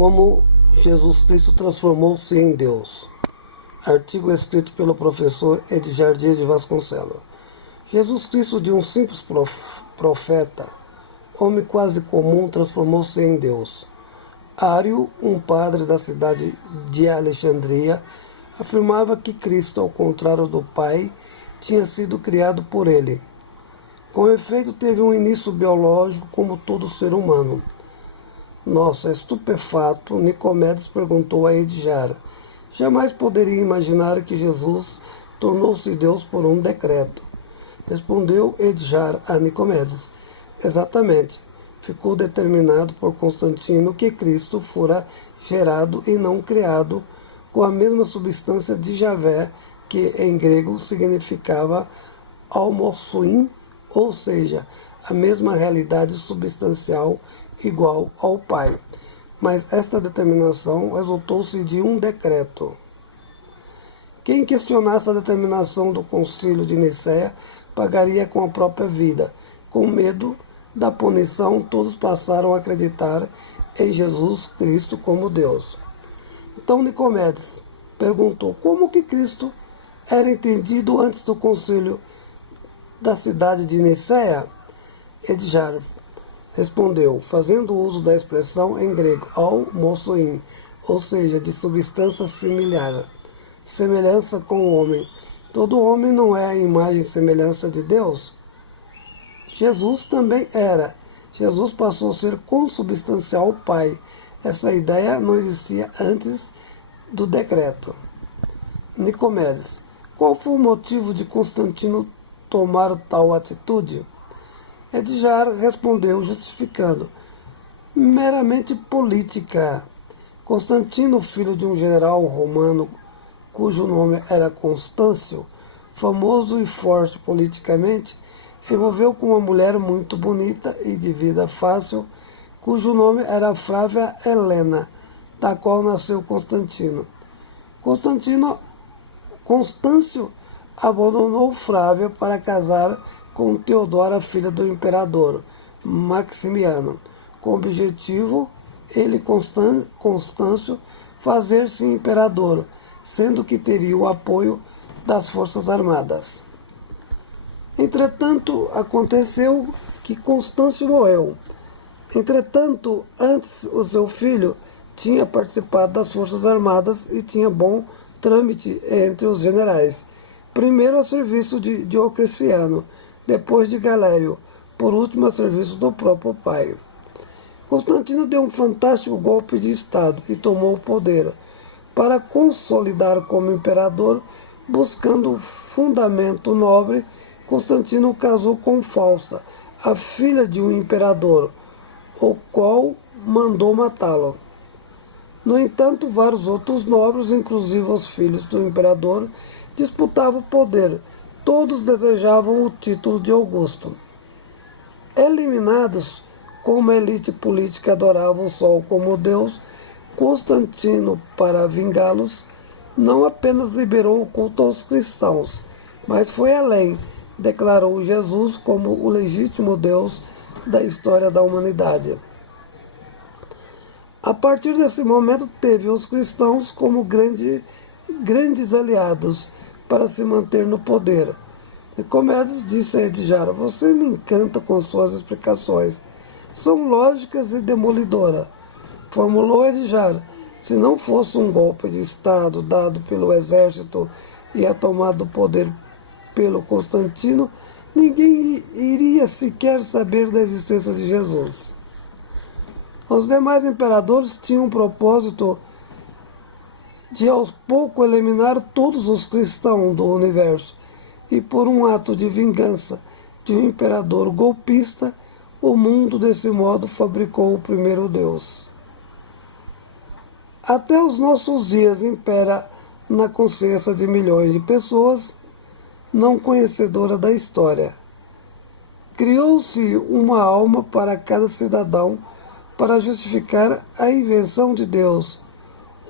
Como Jesus Cristo transformou-se em Deus. Artigo escrito pelo professor Edgar Dias de Vasconcelos. Jesus Cristo, de um simples profeta, homem quase comum, transformou-se em Deus. Ário, um padre da cidade de Alexandria, afirmava que Cristo, ao contrário do Pai, tinha sido criado por ele. Com efeito, teve um início biológico como todo ser humano. Nossa, estupefato, Nicomedes perguntou a Edgar: jamais poderia imaginar que Jesus tornou-se Deus por um decreto. Respondeu Edgar a Nicomedes: exatamente. Ficou determinado por Constantino que Cristo fora gerado e não criado, com a mesma substância de Javé, que em grego significava homosuin, ou seja, a mesma realidade substancial igual ao Pai. Mas esta determinação resultou-se de um decreto. Quem questionasse a determinação do Concílio de Nicéia pagaria com a própria vida. Com medo da punição, todos passaram a acreditar em Jesus Cristo como Deus. Então Nicomedes perguntou como que Cristo era entendido antes do concílio da cidade de Nicéia. Edgar respondeu, fazendo uso da expressão em grego homosuin, ou seja, de substância similar, semelhança com o homem. Todo homem não é a imagem e semelhança de Deus? Jesus também era. Jesus passou a ser consubstancial ao Pai. Essa ideia não existia antes do decreto. Nicomedes: qual foi o motivo de Constantino tomar tal atitude? Edgar respondeu, justificando: meramente política. Constantino, filho de um general romano cujo nome era Constâncio, famoso e forte politicamente, envolveu com uma mulher muito bonita e de vida fácil, cujo nome era Flávia Helena, da qual nasceu Constantino. Constâncio abandonou Flávia para casar com Teodora, filha do imperador Maximiano, com o objetivo, Constâncio, fazer-se imperador, sendo que teria o apoio das forças armadas. Entretanto, aconteceu que Constâncio morreu. Entretanto, antes o seu filho tinha participado das forças armadas e tinha bom trâmite entre os generais. Primeiro a serviço de Diocleciano, depois de Galério, por último a serviço do próprio pai. Constantino deu um fantástico golpe de Estado e tomou o poder. Para consolidar como imperador, buscando fundamento nobre, Constantino casou com Fausta, a filha de um imperador, o qual mandou matá-lo. No entanto, vários outros nobres, inclusive os filhos do imperador, disputavam o poder. Todos desejavam o título de Augusto. Eliminados, como a elite política adorava o sol como Deus, Constantino, para vingá-los, não apenas liberou o culto aos cristãos, mas foi além, declarou Jesus como o legítimo Deus da história da humanidade. A partir desse momento, teve os cristãos como grandes aliados para se manter no poder. Nicomedes disse a Edgar: você me encanta com suas explicações. São lógicas e demolidoras. Formulou Edgar: se não fosse um golpe de Estado dado pelo exército e a tomada do poder pelo Constantino, ninguém iria sequer saber da existência de Jesus. Os demais imperadores tinham o propósito de aos poucos eliminar todos os cristãos do universo, e por um ato de vingança de um imperador golpista, o mundo desse modo fabricou o primeiro Deus. Até os nossos dias impera na consciência de milhões de pessoas não conhecedoras da história. Criou-se uma alma para cada cidadão para justificar a invenção de Deus,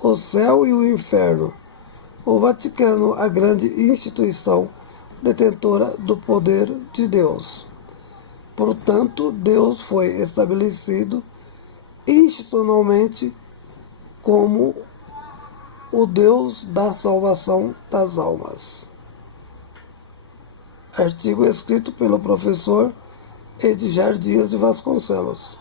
o céu e o inferno. O Vaticano, a grande instituição detentora do poder de Deus. Portanto, Deus foi estabelecido institucionalmente como o Deus da salvação das almas. Artigo escrito pelo professor Edgar Dias de Vasconcelos.